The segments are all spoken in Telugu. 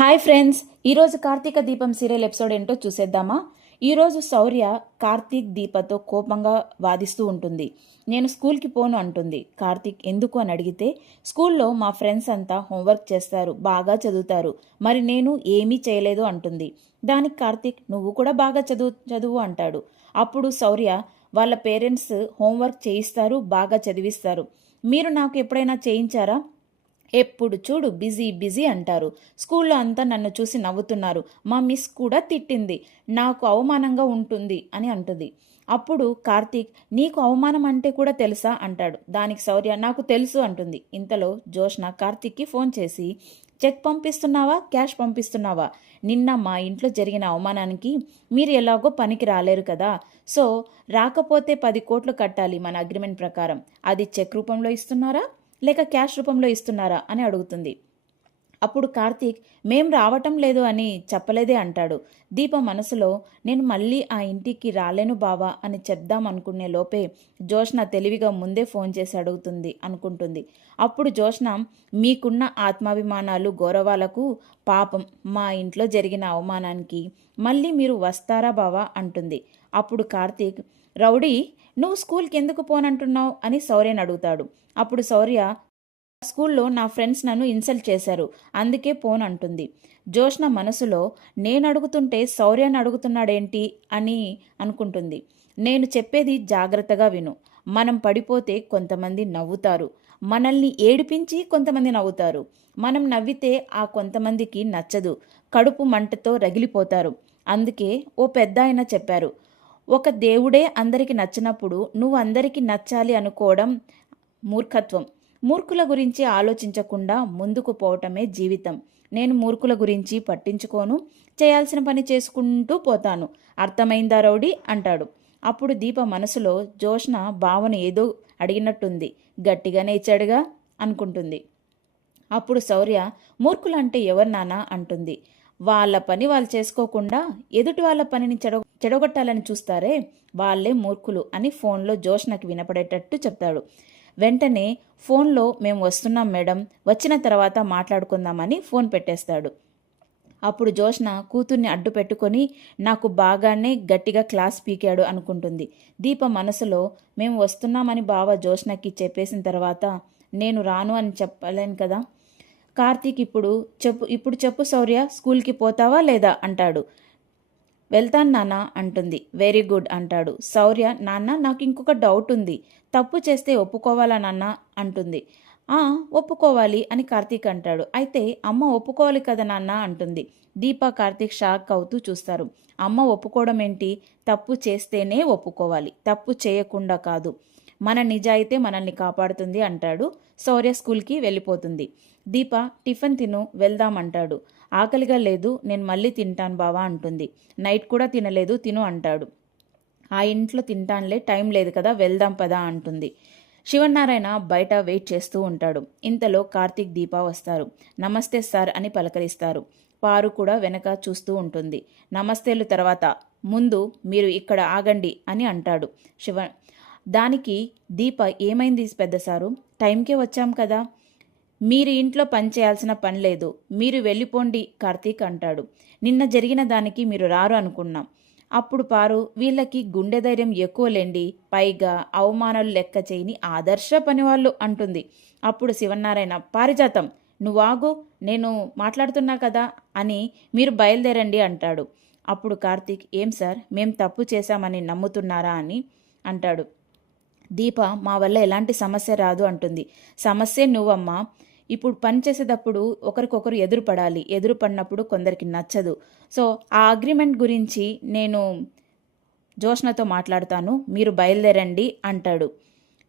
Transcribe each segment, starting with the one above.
హాయ్ ఫ్రెండ్స్, ఈరోజు కార్తీక దీపం సీరియల్ ఎపిసోడ్ ఏంటో చూసేద్దామా. ఈరోజు శౌర్య కార్తీక్ దీపతో కోపంగా వాదిస్తూ ఉంటుంది. నేను స్కూల్కి పోను అంటుంది. కార్తీక్ ఎందుకు అని అడిగితే, స్కూల్లో మా ఫ్రెండ్స్ అంతా హోంవర్క్ చేస్తారు, బాగా చదువుతారు, మరి నేను ఏమీ చేయలేదు అంటుంది. దానికి కార్తీక్ నువ్వు కూడా బాగా చదువు అంటాడు. అప్పుడు శౌర్య వాళ్ళ పేరెంట్స్ హోంవర్క్ చేయిస్తారు, బాగా చదివిస్తారు, మీరు నాకు ఎప్పుడైనా చేయించారా? ఎప్పుడు చూడు బిజీ బిజీ అంటారు. స్కూల్లో అంతా నన్ను చూసి నవ్వుతున్నారు, మా మిస్ కూడా తిట్టింది, నాకు అవమానంగా ఉంటుంది అని అంటుంది. అప్పుడు కార్తీక్ నీకు అవమానం అంటే కూడా తెలుసా అంటాడు. దానికి శౌర్య నాకు తెలుసు అంటుంది. ఇంతలో జోష్న కార్తీక్కి ఫోన్ చేసి చెక్ పంపిస్తున్నావా, క్యాష్ పంపిస్తున్నావా? నిన్న మా ఇంట్లో జరిగిన అవమానానికి మీరు ఎలాగో పనికి రాలేరు కదా, సో రాకపోతే 10 కోట్లు కట్టాలి మన అగ్రిమెంట్ ప్రకారం. అది చెక్ రూపంలో ఇస్తున్నారా లేక క్యాష్ రూపంలో ఇస్తున్నారా అని అడుగుతుంది. అప్పుడు కార్తీక్ మేం రావటం లేదు అని చెప్పలేదే అంటాడు. దీప మనసులో నేను మళ్ళీ ఆ ఇంటికి రాలేను బావా అని చెప్దాం అనుకునే లోపే జోష్న తెలివిగా ముందే ఫోన్ చేసి అడుగుతుంది అనుకుంటుంది. అప్పుడు జోష్న మీకున్న ఆత్మాభిమానాలు గౌరవాలకు పాపం మా ఇంట్లో జరిగిన అవమానానికి మళ్ళీ మీరు వస్తారా బావా అంటుంది. అప్పుడు కార్తీక్ రౌడీ నువ్వు స్కూల్కి ఎందుకు పోనంటున్నావు అని శౌర్యని అడుగుతాడు. అప్పుడు శౌర్య స్కూల్లో నా ఫ్రెండ్స్ నన్ను ఇన్సల్ట్ చేశారు, అందుకే పోన్ అంటుంది. జోష్న మనసులో నేను అడుగుతుంటే శౌర్యాన్ని అడుగుతున్నాడేంటి అని అనుకుంటుంది. నేను చెప్పేది జాగ్రత్తగా విను. మనం పడిపోతే కొంతమంది నవ్వుతారు, మనల్ని ఏడిపించి కొంతమంది నవ్వుతారు, మనం నవ్వితే ఆ కొంతమందికి నచ్చదు, కడుపు మంటతో రగిలిపోతారు. అందుకే ఓ పెద్ద ఆయన చెప్పారు, ఒక దేవుడే అందరికి నచ్చినప్పుడు నువ్వు అందరికీ నచ్చాలి అనుకోవడం మూర్ఖత్వం. మూర్ఖుల గురించి ఆలోచించకుండా ముందుకు పోవటమే జీవితం. నేను మూర్ఖుల గురించి పట్టించుకోను, చేయాల్సిన పని చేసుకుంటూ పోతాను, అర్థమైందా రౌడీ అంటాడు. అప్పుడు దీప మనసులో జోష్న భావన ఏదో అడిగినట్టుంది, గట్టిగానే ఇచ్చాడుగా అనుకుంటుంది. అప్పుడు శౌర్య మూర్ఖులంటే ఎవరు నానా అంటుంది. వాళ్ళ పని వాళ్ళు చేసుకోకుండా ఎదుటి వాళ్ళ పనిని చెడగొట్టాలని చూస్తారే వాళ్ళే మూర్ఖులు అని ఫోన్లో జోష్నకి వినపడేటట్టు చెప్తాడు. వెంటనే ఫోన్లో మేము వస్తున్నాం మేడం, వచ్చిన తర్వాత మాట్లాడుకుందామని ఫోన్ పెట్టేస్తాడు. అప్పుడు జోష్న కూతుర్ని అడ్డు పెట్టుకొని నాకు బాగానే గట్టిగా క్లాస్ పీకాడు అనుకుంటుంది. దీప మనసులో మేము వస్తున్నామని బావ జోష్నకి చెప్పేసిన తర్వాత నేను రాను అని చెప్పలేను కదా. కార్తీక్ ఇప్పుడు చెప్పు శౌర్య, స్కూల్కి పోతావా లేదా అంటాడు. వెళ్తాను నాన్న అంటుంది. వెరీ గుడ్ అంటాడు. శౌర్య నాన్న నాకు ఇంకొక డౌట్ ఉంది, తప్పు చేస్తే ఒప్పుకోవాలా నాన్న అంటుంది. ఒప్పుకోవాలి అని కార్తీక్ అంటాడు. అయితే అమ్మ ఒప్పుకోవాలి కదా నాన్న అంటుంది. దీప కార్తీక్ షాక్ అవుతూ చూస్తారు. అమ్మ ఒప్పుకోవడం ఏంటి, తప్పు చేస్తేనే ఒప్పుకోవాలి, తప్పు చేయకుండా కాదు, మన నిజాయితే మనల్ని కాపాడుతుంది అంటాడు. శౌర్య స్కూల్కి వెళ్ళిపోతుంది. దీప టిఫిన్ తిను వెళ్దామంటాడు. ఆకలిగా లేదు, నేను మళ్ళీ తింటాను బావా అంటుంది. నైట్ కూడా తినలేదు, తిను అంటాడు. ఆ ఇంట్లో తింటానులే, టైం లేదు కదా, వెళ్దాం పదా అంటుంది. శివనారాయణ బయట వెయిట్ చేస్తూ ఉంటాడు. ఇంతలో కార్తీక్ దీప వస్తారు. నమస్తే సార్ అని పలకరిస్తారు. పారు కూడా వెనక చూస్తూ ఉంటుంది. నమస్తేలు తర్వాత ముందు మీరు ఇక్కడ ఆగండి అని అంటాడు దానికి దీప ఏమైంది పెద్ద సారు, టైంకే వచ్చాం కదా, మీరు ఇంట్లో పని చేయాల్సిన పని లేదు, మీరు వెళ్ళిపోండి కార్తీక్ అంటాడు. నిన్న జరిగిన దానికి మీరు రారు అనుకున్నాం. అప్పుడు పారు వీళ్ళకి గుండె ధైర్యం ఎక్కువలేండి, పైగా అవమానాలు లెక్క చేయని ఆదర్శ పనివాళ్ళు అంటుంది. అప్పుడు శివనారాయణ పారిజాతం నువ్వాగు, నేను మాట్లాడుతున్నా కదా అని మీరు బయలుదేరండి అంటాడు. అప్పుడు కార్తీక్ ఏం సార్ మేం తప్పు చేశామని నమ్ముతున్నారా అని అంటాడు. దీప మా వల్ల ఎలాంటి సమస్య రాదు అంటుంది. సమస్య నువ్వమ్మా, ఇప్పుడు పని చేసేటప్పుడు ఒకరికొకరు ఎదురుపడాలి, ఎదురుపడినప్పుడు కొందరికి నచ్చదు, సో ఆ అగ్రిమెంట్ గురించి నేను జోష్నతో మాట్లాడతాను, మీరు బయలుదేరండి అంటాడు.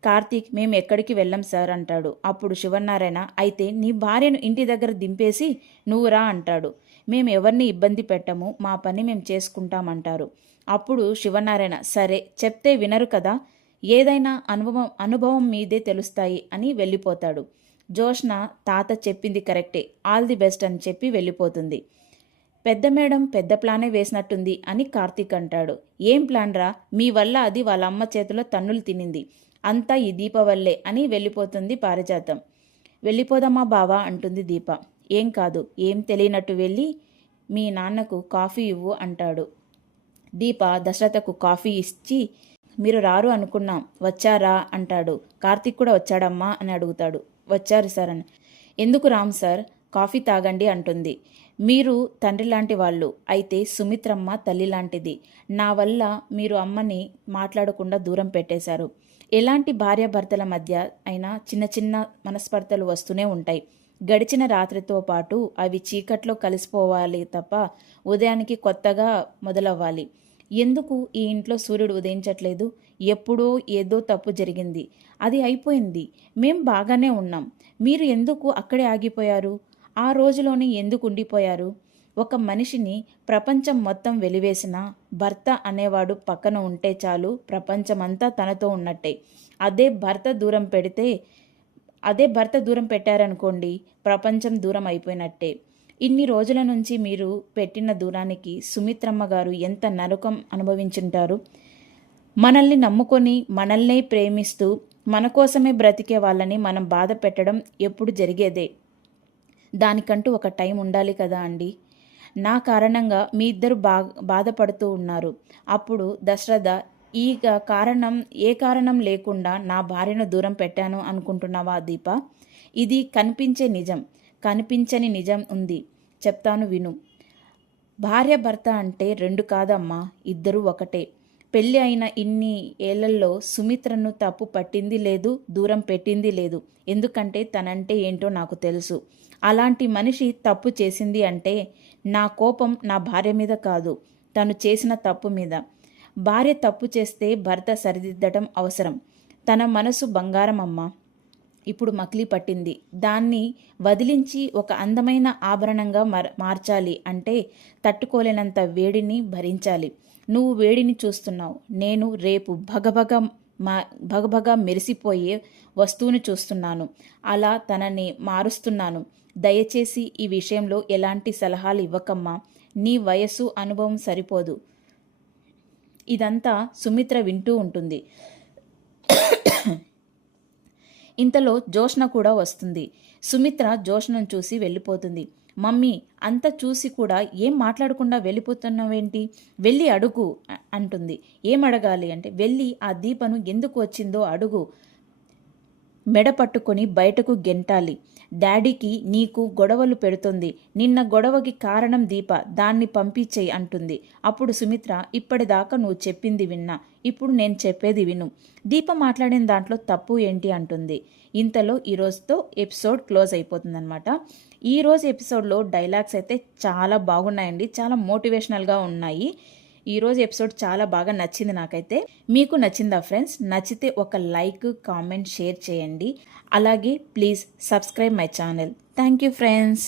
కార్తీక్ మేము ఎక్కడికి వెళ్ళం సార్ అంటాడు. అప్పుడు శివనారాయణ అయితే నీ భార్యను ఇంటి దగ్గర దింపేసి నువ్వు రా అంటాడు. మేము ఎవరిని ఇబ్బంది పెట్టము, మా పని మేము చేసుకుంటామంటారు. అప్పుడు శివనారాయణ సరే చెప్తే వినరు కదా, ఏదైనా అనుభవం మీదే తెలుస్తాయి అని వెళ్ళిపోతాడు. జోష్న తాత చెప్పింది కరెక్టే, ఆల్ ది బెస్ట్ అని చెప్పి వెళ్ళిపోతుంది. పెద్ద మేడం పెద్ద ప్లానే వేసినట్టుంది అని కార్తీక్ అంటాడు. ఏం ప్లాన్ రా, మీ వల్ల అది వాళ్ళ అమ్మ చేతిలో తన్నులు తినింది, అంతా ఈ దీప వల్లే అని వెళ్ళిపోతుంది పారిజాతం. వెళ్ళిపోదామా బావా అంటుంది దీప. ఏం కాదు, ఏం తెలియనట్టు వెళ్ళి మీ నాన్నకు కాఫీ ఇవ్వు అంటాడు. దీప దశరథకు కాఫీ ఇచ్చి, మీరు రారు అనుకున్నాం, వచ్చారా అంటాడు. కార్తీక్ కూడా వచ్చాడమ్మా అని అడుగుతాడు. వచ్చారు సార్ అని. ఎందుకు రామ్ సార్, కాఫీ తాగండి అంటుంది. మీరు తండ్రి లాంటి వాళ్ళు, అయితే సుమిత్రమ్మ తల్లి లాంటిది. నా వల్ల మీరు అమ్మని మాట్లాడకుండా దూరం పెట్టేశారు. ఎలాంటి భార్యాభర్తల మధ్య అయినా చిన్న చిన్న మనస్పర్ధలు వస్తూనే ఉంటాయి. గడిచిన రాత్రితో పాటు అవి చీకట్లో కలిసిపోవాలి తప్ప ఉదయానికి కొత్తగా మొదలవ్వాలి. ఎందుకు ఈ ఇంట్లో సూర్యుడు ఉదయించట్లేదు? ఎప్పుడో ఏదో తప్పు జరిగింది, అది అయిపోయింది. మేం బాగానే ఉన్నాం. మీరు ఎందుకు అక్కడే ఆగిపోయారు? ఆ రోజులోనే ఎందుకు ఉండిపోయారు? ఒక మనిషిని ప్రపంచం మొత్తం వెలివేసినా భర్త అనేవాడు పక్కన ఉంటే చాలు, ప్రపంచమంతా తనతో ఉన్నట్టే. అదే భర్త దూరం పెట్టారనుకోండి, ప్రపంచం దూరం అయిపోయినట్టే. ఇన్ని రోజుల నుంచి మీరు పెట్టిన దూరానికి సుమిత్రమ్మ గారు ఎంత నరకం అనుభవించుంటారు. మనల్ని నమ్ముకొని మనల్నే ప్రేమిస్తూ మన కోసమే బ్రతికే వాళ్ళని మనం బాధ పెట్టడం ఎప్పుడు జరిగేదే. దానికంటూ ఒక టైం ఉండాలి కదా అండి. నా కారణంగా మీ ఇద్దరు బాధపడుతూ ఉన్నారు. అప్పుడు దశరథ, ఏ కారణం లేకుండా నా భార్యను దూరం పెట్టాను అనుకుంటున్నావా దీప? ఇది కనిపించని నిజం ఉంది, చెప్తాను విను. భార్య భర్త అంటే రెండు కాదమ్మా, ఇద్దరు ఒకటే. పెళ్ళి అయిన ఇన్ని ఏళ్లలో సుమిత్రను తప్పు పట్టింది లేదు, దూరం పెట్టింది లేదు. ఎందుకంటే తనంటే ఏంటో నాకు తెలుసు. అలాంటి మనిషి తప్పు చేసింది అంటే నా కోపం నా భార్య మీద కాదు, తను చేసిన తప్పు మీద. భార్య తప్పు చేస్తే భర్త సరిదిద్దడం అవసరం. తన మనసు బంగారం అమ్మ, ఇప్పుడు మకిలీ పట్టింది. దాన్ని వదిలించి ఒక అందమైన ఆభరణంగా మార్చాలి అంటే తట్టుకోలేనంత వేడిని భరించాలి. నువ్వు వేడిని చూస్తున్నావు, నేను రేపు భగభగ మెరిసిపోయే వస్తువుని చూస్తున్నాను. అలా తనని మారుస్తున్నాను. దయచేసి ఈ విషయంలో ఎలాంటి సలహాలు ఇవ్వకమ్మా, నీ వయసు అనుభవం సరిపోదు. ఇదంతా సుమిత్ర వింటూ ఉంటుంది. ఇంతలో జోష్న కూడా వస్తుంది. సుమిత్ర జోష్నను చూసి వెళ్ళిపోతుంది. మమ్మీ, అంత చూసి కూడా ఏం మాట్లాడకుండా వెళ్ళిపోతున్నావేంటి? వెళ్ళి అడుగు అంటుంది. ఏం అడగాలి అంటే, వెళ్ళి ఆ దీపను ఎందుకు వచ్చిందో అడుగు. మెడ పట్టుకొని బయటకు గెంటాలి. డాడీకి నీకు గొడవలు పెడుతుంది. నిన్న గొడవకి కారణం దీప, దాన్ని పంపించేయి అంటుంది. అప్పుడు సుమిత్ర, ఇప్పటిదాకా నువ్వు చెప్పింది విన్నా, ఇప్పుడు నేను చెప్పేది విను. దీప మాట్లాడిన దాంట్లో తప్పు ఏంటి అంటుంది. ఇంతలో ఈరోజుతో ఎపిసోడ్ క్లోజ్ అయిపోతుందన్నమాట. ఈరోజు ఎపిసోడ్లో డైలాగ్స్ అయితే చాలా బాగున్నాయండి, చాలా మోటివేషనల్గా ఉన్నాయి. ఈరోజు ఎపిసోడ్ చాలా బాగా నచ్చింది నాకైతే. మీకు నచ్చిందా ఫ్రెండ్స్? నచ్చితే ఒక లైక్, కామెంట్, షేర్ చేయండి. అలాగే please subscribe my channel. Thank you friends.